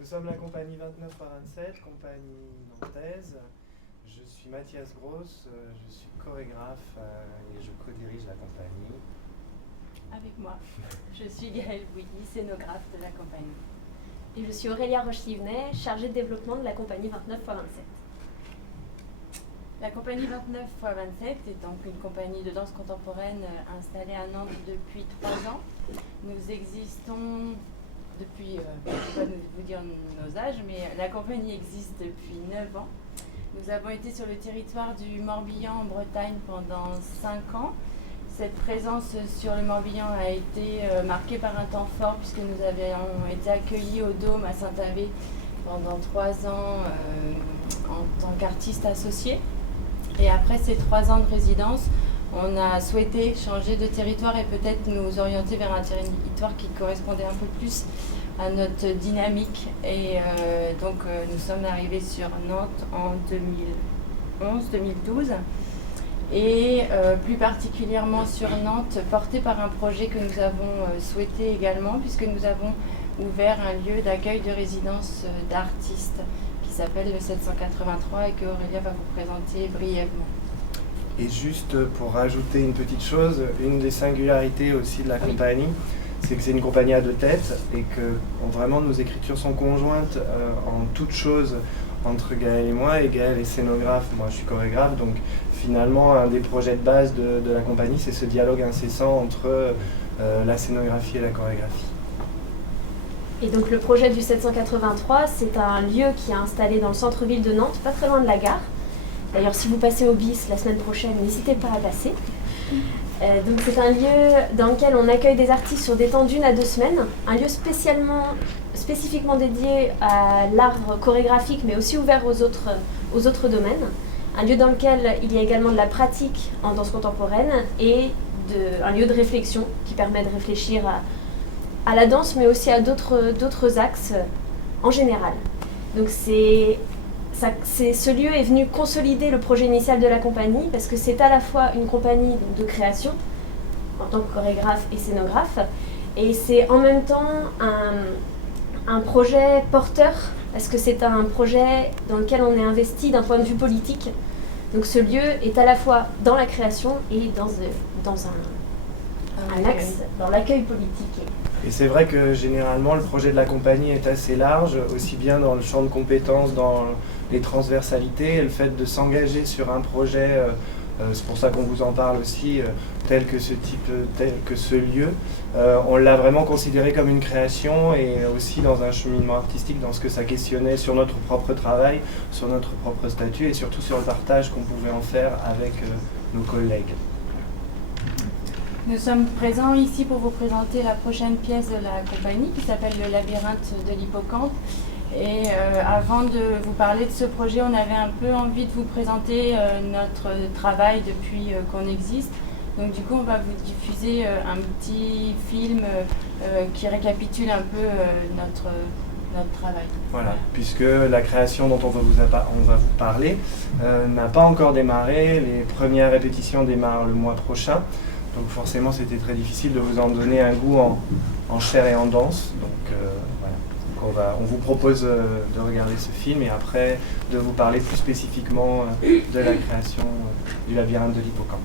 Nous sommes la compagnie 29x27, compagnie nantaise. Je suis Mathias Gross, je suis chorégraphe et je co-dirige la compagnie. Avec moi, je suis Gaëlle Bouilly, scénographe de la compagnie. Et je suis Aurélia Roche-Livenet, chargée de développement de la compagnie 29x27. La compagnie 29x27 est donc une compagnie de danse contemporaine installée à Nantes depuis 3 ans. Nous existons depuis, je ne vais pas vous dire nos âges, mais la compagnie existe depuis 9 ans. Nous avons été sur le territoire du Morbihan en Bretagne pendant 5 ans. Cette présence sur le Morbihan a été marquée par un temps fort puisque nous avions été accueillis au Dôme à Saint-Avé pendant 3 ans en tant qu'artiste associé. Et après ces 3 ans de résidence, on a souhaité changer de territoire et peut-être nous orienter vers un territoire qui correspondait un peu plus à notre dynamique. Et donc nous sommes arrivés sur Nantes en 2011-2012. Et plus particulièrement sur Nantes, porté par un projet que nous avons souhaité également, puisque nous avons ouvert un lieu d'accueil de résidence d'artistes qui s'appelle le 783 et que Aurélia va vous présenter brièvement. Et juste pour rajouter une petite chose, une des singularités aussi de la compagnie, c'est que c'est une compagnie à 2 têtes et que vraiment nos écritures sont conjointes en toutes choses entre Gaëlle et moi, et Gaëlle est scénographe, moi je suis chorégraphe, donc finalement un des projets de base de la compagnie, c'est ce dialogue incessant entre la scénographie et la chorégraphie. Et donc le projet du 783, c'est un lieu qui est installé dans le centre-ville de Nantes, pas très loin de la gare. D'ailleurs, si vous passez au BIS la semaine prochaine, n'hésitez pas à passer. Donc c'est un lieu dans lequel on accueille des artistes sur des temps d'1 à 2 semaines, un lieu spécifiquement dédié à l'art chorégraphique, mais aussi ouvert aux autres domaines. Un lieu dans lequel il y a également de la pratique en danse contemporaine et un lieu de réflexion qui permet de réfléchir à la danse, mais aussi à d'autres axes en général. Donc ce lieu est venu consolider le projet initial de la compagnie parce que c'est à la fois une compagnie de création en tant que chorégraphe et scénographe, et c'est en même temps un projet porteur parce que c'est un projet dans lequel on est investi d'un point de vue politique. Donc ce lieu est à la fois dans la création et dans un axe, dans l'accueil politique. Et c'est vrai que généralement le projet de la compagnie est assez large, aussi bien dans le champ de compétences, dans les transversalités, et le fait de s'engager sur un projet, c'est pour ça qu'on vous en parle aussi, tel que ce lieu, on l'a vraiment considéré comme une création et aussi dans un cheminement artistique, dans ce que ça questionnait sur notre propre travail, sur notre propre statut et surtout sur le partage qu'on pouvait en faire avec nos collègues. Nous sommes présents ici pour vous présenter la prochaine pièce de la compagnie qui s'appelle Le Labyrinthe de l'Hippocampe. Et avant de vous parler de ce projet, on avait un peu envie de vous présenter notre travail depuis qu'on existe. Donc du coup, on va vous diffuser un petit film qui récapitule un peu notre travail. Voilà, puisque la création dont on va vous parler n'a pas encore démarré. Les premières répétitions démarrent le mois prochain. Donc forcément, c'était très difficile de vous en donner un goût en chair et en danse. Donc voilà. On vous propose de regarder ce film et après de vous parler plus spécifiquement de la création du labyrinthe de l'Hippocampe.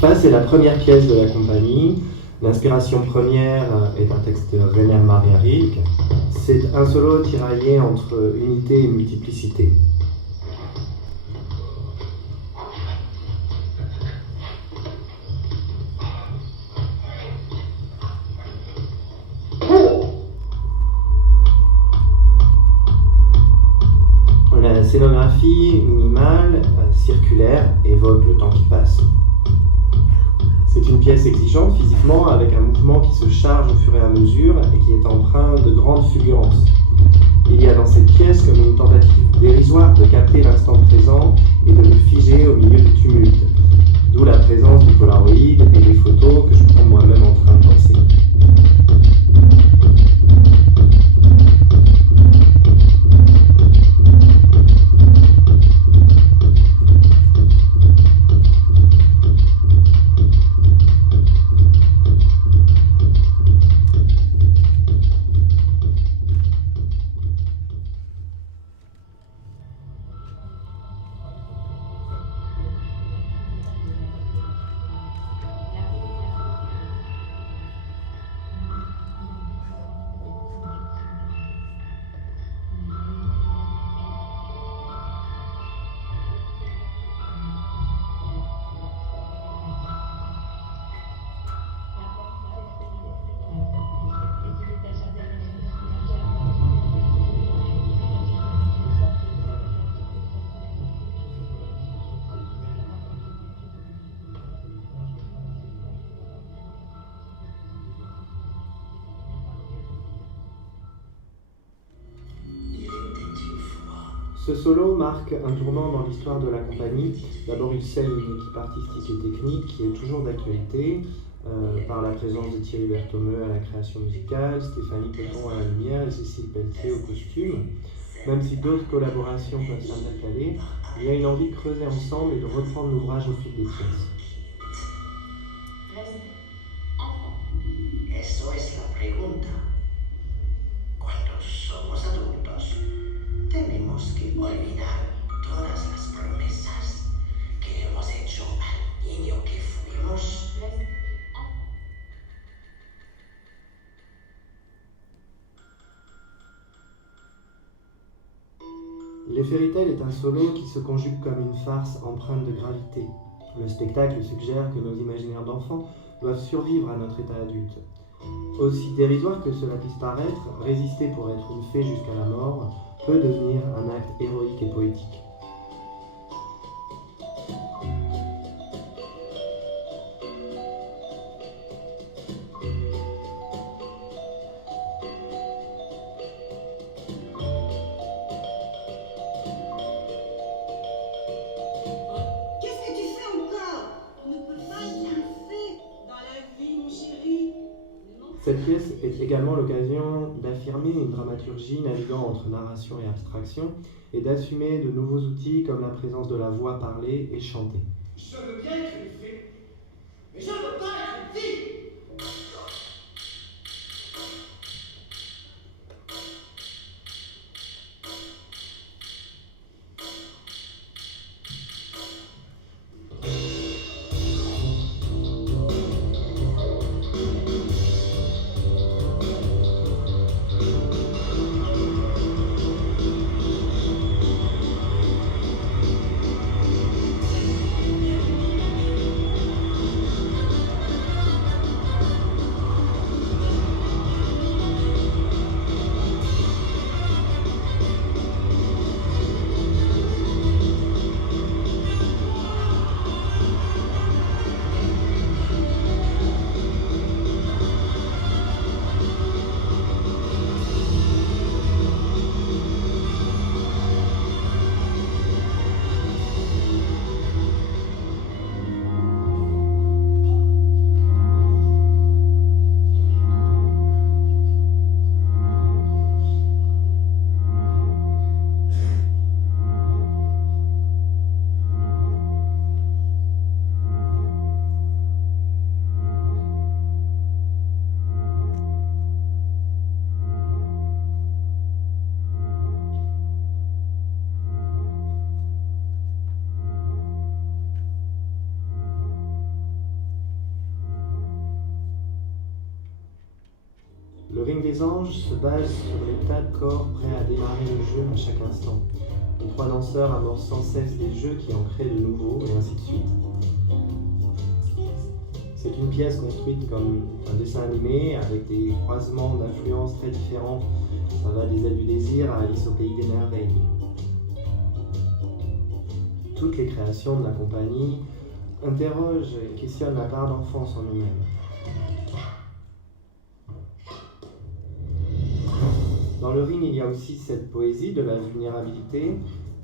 Ça, c'est la première pièce de la compagnie. L'inspiration première est un texte de Rainer Maria Rilke. C'est un solo tiraillé entre unité et multiplicité. La scénographie minimale, circulaire, évoque le temps qui passe. C'est une pièce exigeante physiquement, avec un mouvement qui se charge au fur et à mesure et qui est empreint de grandes fulgurances. Il y a dans cette pièce comme une tentative dérisoire de capter l'instant présent et de le figer au milieu du tumulte, d'où la présence du Polaroid et des photos que je prends moi-même en train de danser. Ce solo marque un tournant dans l'histoire de la compagnie. D'abord, il scelle une équipe artistique et technique qui est toujours d'actualité, par la présence de Thierry Berthomeu à la création musicale, Stéphanie Peton à la lumière et Cécile Pelletier au costume. Même si d'autres collaborations peuvent s'intercaler, il y a une envie de creuser ensemble et de reprendre l'ouvrage au fil des pièces. Eso es la pregunta. Cuando somos adultos, tenemos que olvidar todas las promesas que hemos hecho al niño que fuimos. Les Fairy Tales est un solo qui se conjugue comme une farce empreinte de gravité. Le spectacle suggère que nos imaginaires d'enfants doivent survivre à notre état adulte. Aussi dérisoire que cela puisse paraître, résister pour être une fée jusqu'à la mort peut devenir un acte héroïque et poétique. Cette pièce est également l'occasion d'affirmer une dramaturgie naviguant entre narration et abstraction et d'assumer de nouveaux outils comme la présence de la voix parlée et chantée. Je veux bien être une fée, mais je ne veux pas être une fille. Le ring des anges se base sur les tas de corps prêts à démarrer le jeu à chaque instant. Les trois danseurs amorcent sans cesse des jeux qui en créent de nouveaux et ainsi de suite. C'est une pièce construite comme un dessin animé avec des croisements d'influences très différents. Ça va des ailes du désir à Alice au pays des merveilles. Toutes les créations de la compagnie interrogent et questionnent la part d'enfance en nous-mêmes. Dans le ring, il y a aussi cette poésie de la vulnérabilité,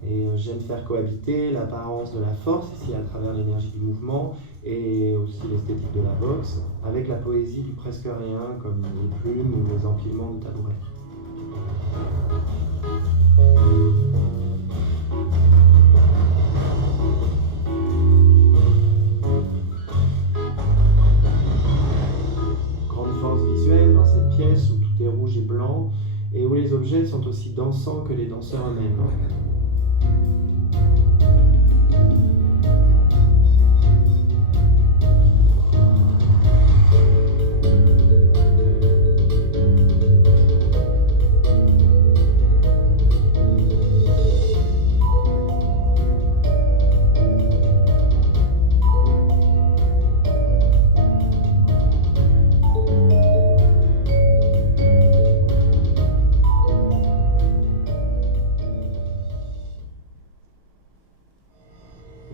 et j'aime faire cohabiter l'apparence de la force, ici à travers l'énergie du mouvement, et aussi l'esthétique de la boxe, avec la poésie du presque rien, comme les plumes ou les empilements de tabourets. Grande force visuelle dans cette pièce où tout est rouge et blanc, et où les objets sont aussi dansants que les danseurs eux-mêmes.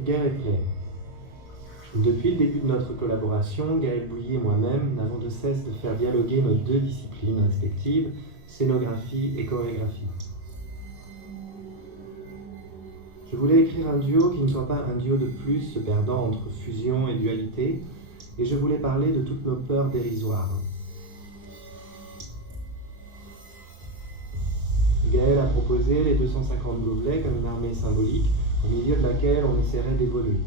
Guerre et Play. Depuis le début de notre collaboration, Gaël Bouilly et moi-même n'avons de cesse de faire dialoguer nos deux disciplines respectives, scénographie et chorégraphie. Je voulais écrire un duo qui ne soit pas un duo de plus se perdant entre fusion et dualité, et je voulais parler de toutes nos peurs dérisoires. Gaël a proposé les 250 gobelets comme une armée symbolique, au milieu de laquelle on essaierait d'évoluer.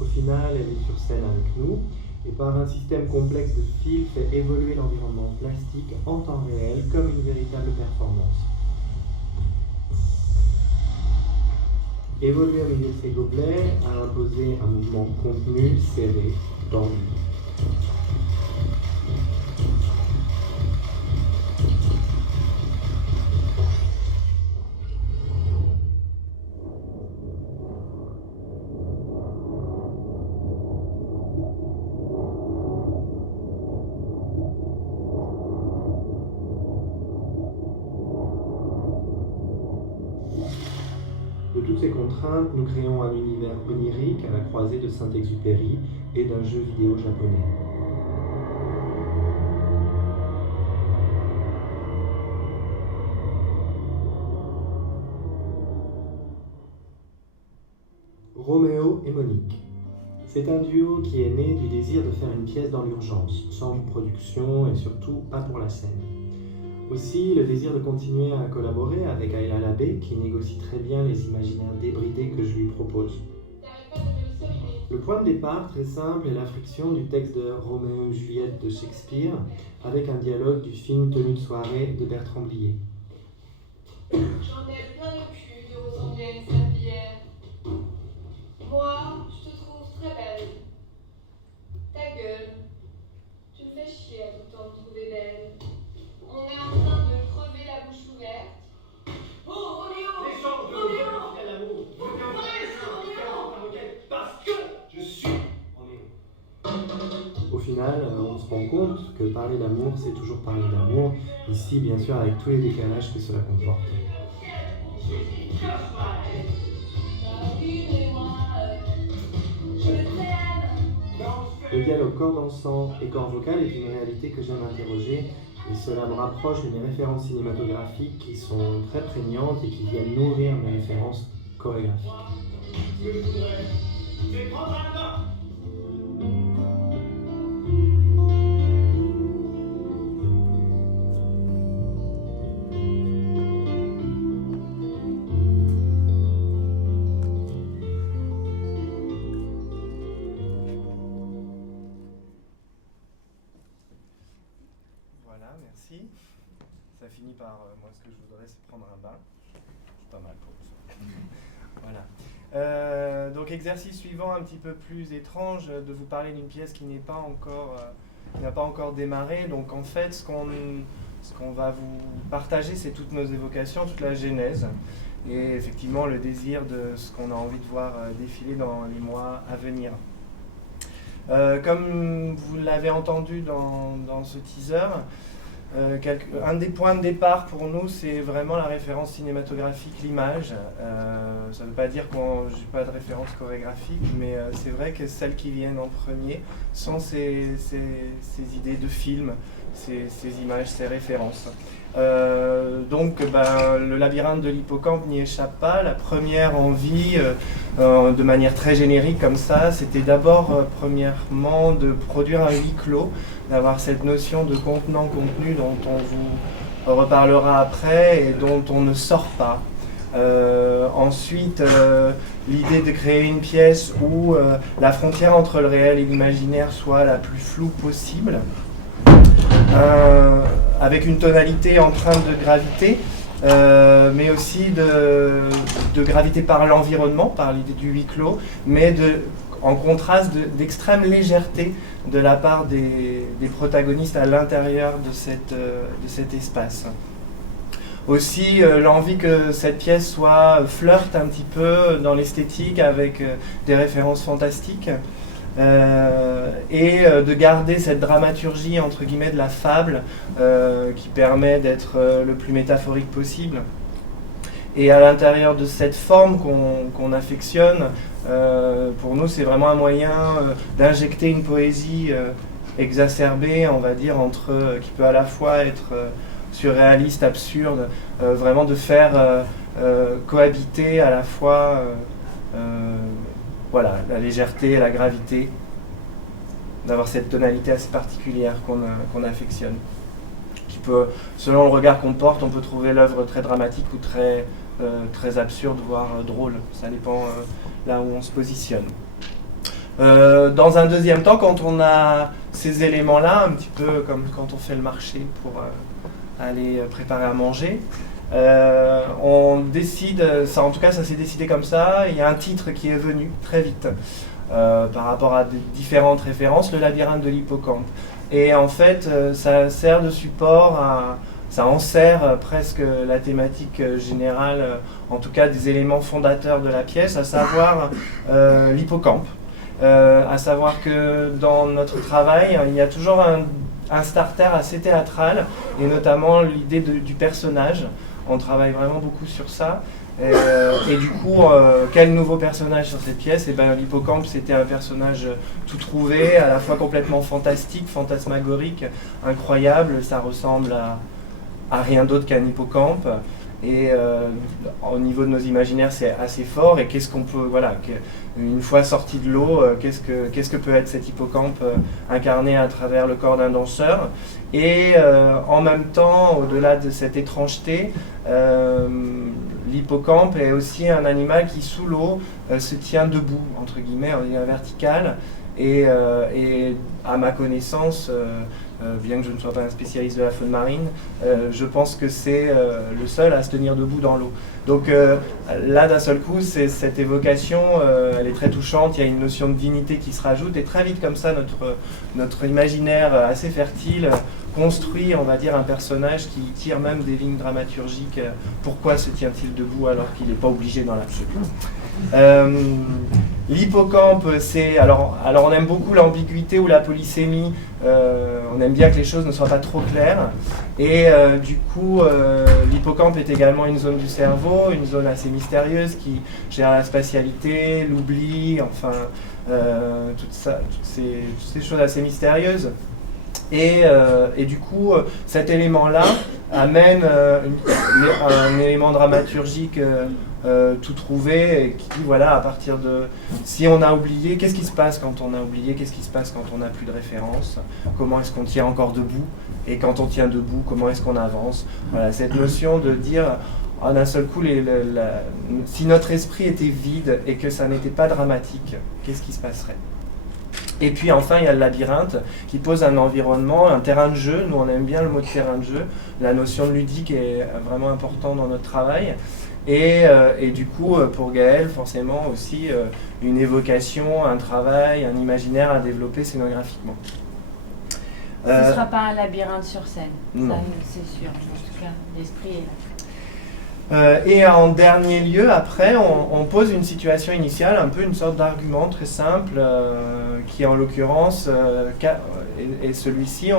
Au final, elle est sur scène avec nous, et par un système complexe de fils fait évoluer l'environnement plastique en temps réel comme une véritable performance. Évoluer au milieu de ces gobelets a imposé un mouvement contenu, serré, tendu. De toutes ces contraintes, nous créons un univers onirique à la croisée de Saint-Exupéry et d'un jeu vidéo japonais. Roméo et Monique. C'est un duo qui est né du désir de faire une pièce dans l'urgence, sans production et surtout pas pour la scène. Aussi, le désir de continuer à collaborer avec Ayla Labbé, qui négocie très bien les imaginaires débridés que je lui propose. Le point de départ, très simple, est la friction du texte de Roméo et Juliette de Shakespeare avec un dialogue du film Tenue de soirée de Bertrand Blier. J'en ai plein le cul de ressembler à une serpillière. Moi, je te trouve très belle. Ta gueule, tu me fais chier à tout le temps de trouver belle. On est en train de crever la bouche ouverte. Oh, Roméo! Les gens de l'amour! Je viens par lequel? Parce que je suis Roméo. Au final, on se rend compte que parler d'amour, c'est toujours parler d'amour, ici bien sûr avec tous les décalages que cela comporte. Le dialogue corps dansant et corps vocal est une réalité que j'aime interroger, et cela me rapproche de mes références cinématographiques qui sont très prégnantes et qui viennent nourrir mes références chorégraphiques. Ce que je voudrais, c'est prendre un bain. Voilà, merci. Ça finit par moi ce que je voudrais, c'est prendre un bain. C'est pas mal pour ça. Voilà. Donc exercice suivant, un petit peu plus étrange, de vous parler d'une pièce qui n'est pas encore, qui n'a pas encore démarré. Donc en fait, ce qu'on va vous partager, c'est toutes nos évocations, toute la genèse, et effectivement le désir de ce qu'on a envie de voir défiler dans les mois à venir. Comme vous l'avez entendu dans ce teaser, un des points de départ pour nous, c'est vraiment la référence cinématographique, l'image. Ça ne veut pas dire que je n'ai pas de référence chorégraphique, mais c'est vrai que celles qui viennent en premier sont ces idées de film, ces images, ces références. Donc le labyrinthe de l'hippocampe n'y échappe pas. La première envie, de manière très générique comme ça, c'était d'abord premièrement de produire un huis clos, d'avoir cette notion de contenant-contenu dont on vous reparlera après et dont on ne sort pas. Ensuite, l'idée de créer une pièce où la frontière entre le réel et l'imaginaire soit la plus floue possible, avec une tonalité empreinte de gravité, mais aussi de gravité par l'environnement, par l'idée du huis clos, mais en contraste d'extrême légèreté de la part des protagonistes à l'intérieur de cet espace. Aussi l'envie que cette pièce flirte un petit peu dans l'esthétique avec des références fantastiques, et de garder cette dramaturgie entre guillemets de la fable qui permet d'être le plus métaphorique possible. Et à l'intérieur de cette forme qu'on affectionne, pour nous c'est vraiment un moyen d'injecter une poésie exacerbée, on va dire, qui peut à la fois être surréaliste, absurde, vraiment de faire cohabiter à la fois voilà, la légèreté et la gravité, d'avoir cette tonalité assez particulière qu'on affectionne. Qui peut, selon le regard qu'on porte, on peut trouver l'œuvre très dramatique ou très absurde, voire drôle. Ça dépend là où on se positionne. Dans un deuxième temps, quand on a ces éléments-là, un petit peu comme quand on fait le marché pour aller préparer à manger, on décide, ça, en tout cas ça s'est décidé comme ça, il y a un titre qui est venu très vite par rapport à différentes références, le labyrinthe de l'hippocampe. Et en fait, ça sert de support, ça enserre presque la thématique générale, en tout cas des éléments fondateurs de la pièce, à savoir l'hippocampe. À savoir que dans notre travail, il y a toujours un starter assez théâtral, et notamment l'idée du personnage. On travaille vraiment beaucoup sur ça. Et du coup, quel nouveau personnage sur cette pièce? Et ben, l'hippocampe, c'était un personnage tout trouvé, à la fois complètement fantastique, fantasmagorique, incroyable. Ça ressemble à rien d'autre qu'un hippocampe. Et au niveau de nos imaginaires, c'est assez fort. Et qu'est-ce qu'on peut, voilà, une fois sorti de l'eau, qu'est-ce que peut être cet hippocampe incarné à travers le corps d'un danseur? Et en même temps, au-delà de cette étrangeté, l'hippocampe est aussi un animal qui, sous l'eau, se tient debout, entre guillemets, en ligne verticale. Et à ma connaissance, bien que je ne sois pas un spécialiste de la faune marine, je pense que c'est le seul à se tenir debout dans l'eau. Donc là, d'un seul coup, cette évocation, elle est très touchante, il y a une notion de dignité qui se rajoute, et très vite comme ça, notre imaginaire assez fertile construit, on va dire, un personnage qui tire même des lignes dramaturgiques. Pourquoi se tient-il debout alors qu'il n'est pas obligé dans l'absolu? L'hippocampe, c'est... Alors on aime beaucoup l'ambiguïté ou la polysémie, on aime bien que les choses ne soient pas trop claires, et du coup, l'hippocampe est également une zone du cerveau, une zone assez mystérieuse qui gère la spatialité, l'oubli, enfin, toutes ces choses assez mystérieuses. Et du coup, cet élément-là amène un élément dramaturgique tout trouvé, et qui dit, voilà, à partir de... Si on a oublié, qu'est-ce qui se passe quand on a oublié? Qu'est-ce qui se passe quand on n'a plus de référence? Comment est-ce qu'on tient encore debout? Et quand on tient debout, comment est-ce qu'on avance? Voilà, cette notion de dire, d'un seul coup, si notre esprit était vide et que ça n'était pas dramatique, qu'est-ce qui se passerait? Et puis enfin, il y a le labyrinthe qui pose un environnement, un terrain de jeu. Nous, on aime bien le mot de terrain de jeu. La notion de ludique est vraiment importante dans notre travail. Et du coup, pour Gaël, forcément aussi une évocation, un travail, un imaginaire à développer scénographiquement. Ce ne sera pas un labyrinthe sur scène, non. Ça c'est sûr. En tout cas, l'esprit est là. Et en dernier lieu, après, on pose une situation initiale, un peu une sorte d'argument très simple, qui en l'occurrence, et celui-ci,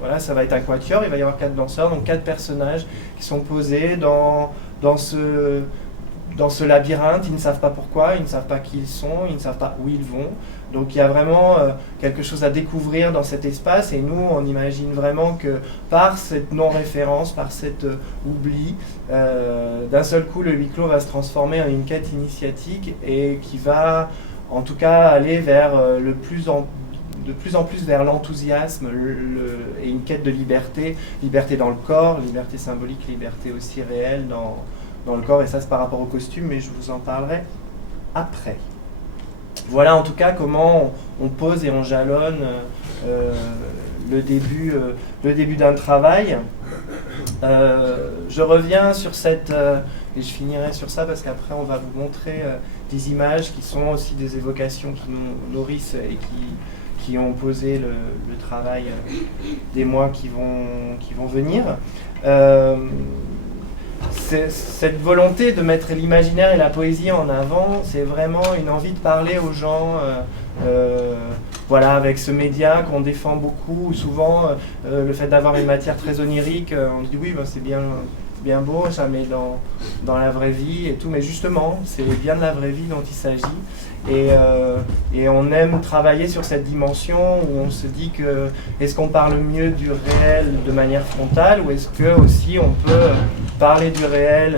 voilà, ça va être un quatuor, il va y avoir 4 danseurs, donc 4 personnages qui sont posés dans ce labyrinthe. Ils ne savent pas pourquoi, ils ne savent pas qui ils sont, ils ne savent pas où ils vont. Donc il y a vraiment quelque chose à découvrir dans cet espace, et nous on imagine vraiment que par cette non-référence, par cet oubli, d'un seul coup le huis clos va se transformer en une quête initiatique, et qui va en tout cas aller vers de plus en plus vers l'enthousiasme et une quête de liberté, liberté dans le corps, liberté symbolique, liberté aussi réelle dans le corps, et ça c'est par rapport au costume, mais je vous en parlerai après. Voilà en tout cas comment on pose et on jalonne le début d'un travail. Je reviens sur et je finirai sur ça parce qu'après on va vous montrer des images qui sont aussi des évocations qui nous nourrissent et qui ont posé le travail des mois qui vont venir. Cette volonté de mettre l'imaginaire et la poésie en avant, c'est vraiment une envie de parler aux gens, voilà, avec ce média qu'on défend beaucoup. Souvent, le fait d'avoir une matière très onirique, on dit oui, ben, c'est bien bien beau, jamais dans la vraie vie et tout, mais justement, c'est bien de la vraie vie dont il s'agit. Et on aime travailler sur cette dimension où on se dit que est-ce qu'on parle mieux du réel de manière frontale ou est-ce que aussi on peut parler du réel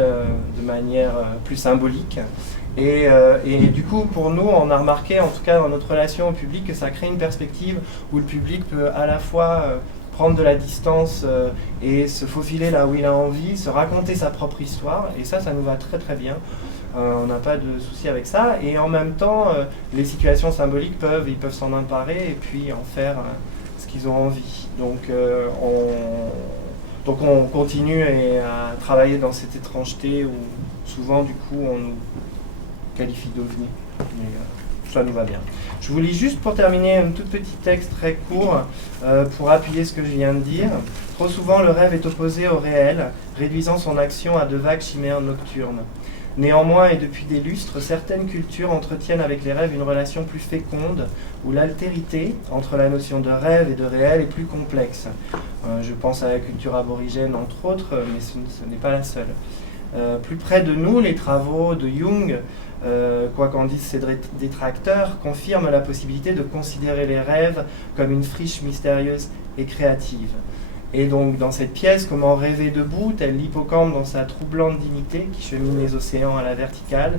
de manière plus symbolique. Et du coup, pour nous, on a remarqué, en tout cas dans notre relation au public, que ça crée une perspective où le public peut à la fois prendre de la distance et se faufiler là où il a envie, se raconter sa propre histoire, et ça nous va très très bien. On n'a pas de souci avec ça, et en même temps, les situations symboliques ils peuvent s'en emparer et puis en faire ce qu'ils ont envie. Donc on continue à travailler dans cette étrangeté où souvent du coup on nous qualifie d'ovni, mais ça nous va bien. Je vous lis juste pour terminer un tout petit texte très court pour appuyer ce que je viens de dire. Trop souvent le rêve est opposé au réel, réduisant son action à de vagues chimères nocturnes. Néanmoins, et depuis des lustres, certaines cultures entretiennent avec les rêves une relation plus féconde, où l'altérité entre la notion de rêve et de réel est plus complexe. Je pense à la culture aborigène, entre autres, mais ce n'est pas la seule. Plus près de nous, les travaux de Jung, quoi qu'en disent ses détracteurs, confirment la possibilité de considérer les rêves comme une friche mystérieuse et créative. Et donc dans cette pièce, comment rêver debout, tel l'hippocampe dans sa troublante dignité qui chemine les océans à la verticale,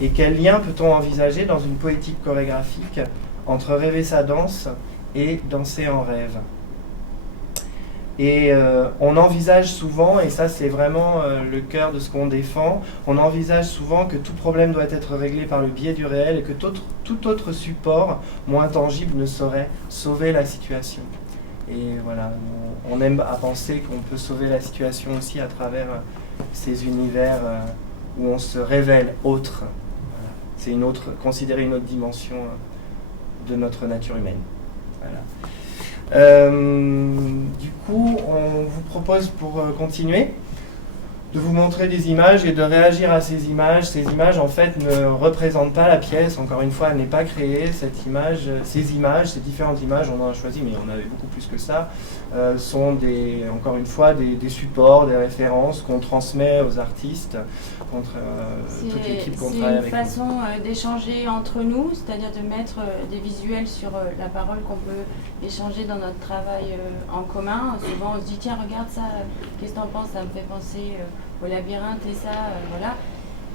et quel lien peut-on envisager dans une poétique chorégraphique entre rêver sa danse et danser en rêve. Et on envisage souvent, et ça c'est vraiment le cœur de ce qu'on défend, on envisage souvent que tout problème doit être réglé par le biais du réel et que tout autre support moins tangible ne saurait sauver la situation. Et voilà, on aime à penser qu'on peut sauver la situation aussi à travers ces univers où on se révèle autre. Voilà. C'est considérer une autre dimension de notre nature humaine. Voilà. Du coup, on vous propose pour continuer de vous montrer des images et de réagir à ces images. Ces images, en fait, ne représentent pas la pièce. Encore une fois, elle n'est pas créée. Ces différentes images, on en a choisi, mais on avait beaucoup plus que ça, sont encore une fois des supports, des références qu'on transmet aux artistes, toute l'équipe qu'on travaille avec. C'est une façon d'échanger entre nous, c'est-à-dire de mettre des visuels sur la parole qu'on peut échanger dans notre travail en commun. Souvent, on se dit, tiens, regarde ça, qu'est-ce que t'en penses? Ça me fait penser au labyrinthe et ça, voilà.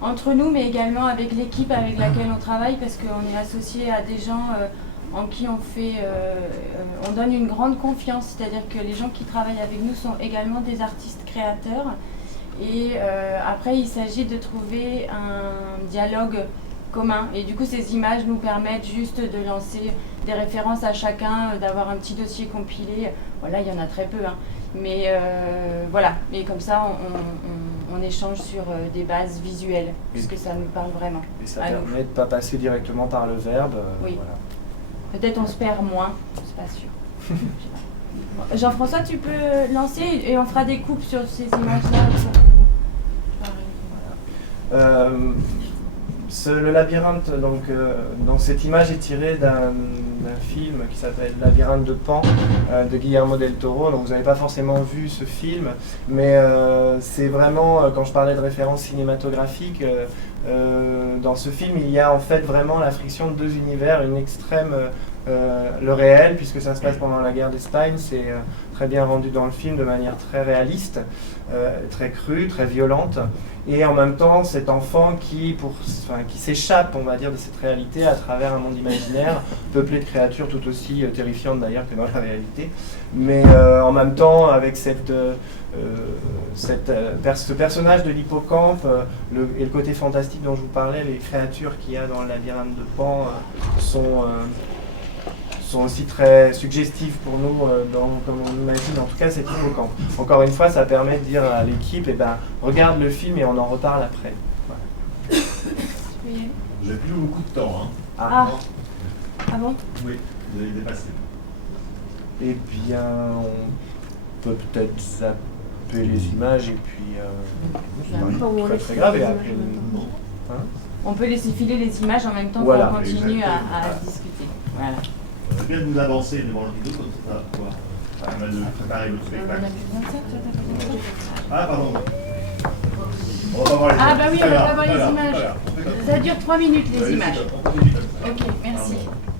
Entre nous, mais également avec l'équipe avec laquelle on travaille, parce qu'on est associé à des gens en qui on donne une grande confiance, c'est-à-dire que les gens qui travaillent avec nous sont également des artistes créateurs. Et après, il s'agit de trouver un dialogue commun. Et du coup, ces images nous permettent juste de lancer des références à chacun, d'avoir un petit dossier compilé. Voilà, il y en a très peu, hein. Mais voilà. Et comme ça, on échange sur des bases visuelles, puisque ça nous parle vraiment. Et ça permet de ne pas passer directement par le verbe. Oui. Voilà. Peut-être on se perd moins, c'est pas sûr. Jean-François, tu peux lancer et on fera des coupes sur ces images-là. Le labyrinthe, donc, dans cette image est tiré d'un film qui s'appelle Labyrinthe de Pan de Guillermo del Toro. Donc vous n'avez pas forcément vu ce film, mais c'est vraiment, quand je parlais de référence cinématographique, dans ce film il y a en fait vraiment la friction de deux univers, une extrême, le réel, puisque ça se passe pendant la guerre d'Espagne, c'est très bien rendu dans le film de manière très réaliste, très crue, très violente, et en même temps cet enfant qui s'échappe, on va dire, de cette réalité à travers un monde imaginaire peuplé de créatures tout aussi terrifiantes d'ailleurs que dans la réalité, mais en même temps avec ce personnage de l'hippocampe et le côté fantastique dont je vous parlais, les créatures qu'il y a dans le labyrinthe de Pan sont aussi très suggestifs pour nous, comme on imagine en tout cas cet hippocampe. Encore une fois, ça permet de dire à l'équipe, regarde le film et on en reparle après. Voilà. J'ai plus beaucoup de temps. Hein. Ah bon? Oui, vous avez dépassé. Eh bien, on peut peut-être zapper les images et puis... très très grave. Et après, on peut laisser filer les images en même temps voilà, qu'on continue à discuter. Voilà. C'est bien de vous avancer devant le rideau, comme ça, pouvoir préparer votre spectacle. Ah, pardon. On va pas voir les Ah images. bah oui, C'est on pas va grave, pas voir c'est les pas grave, images. c'est pas grave. On fait comme ça. Ça dure 3 minutes les Allez, images. c'est top, on continue comme ça. Ok, merci. Pardon.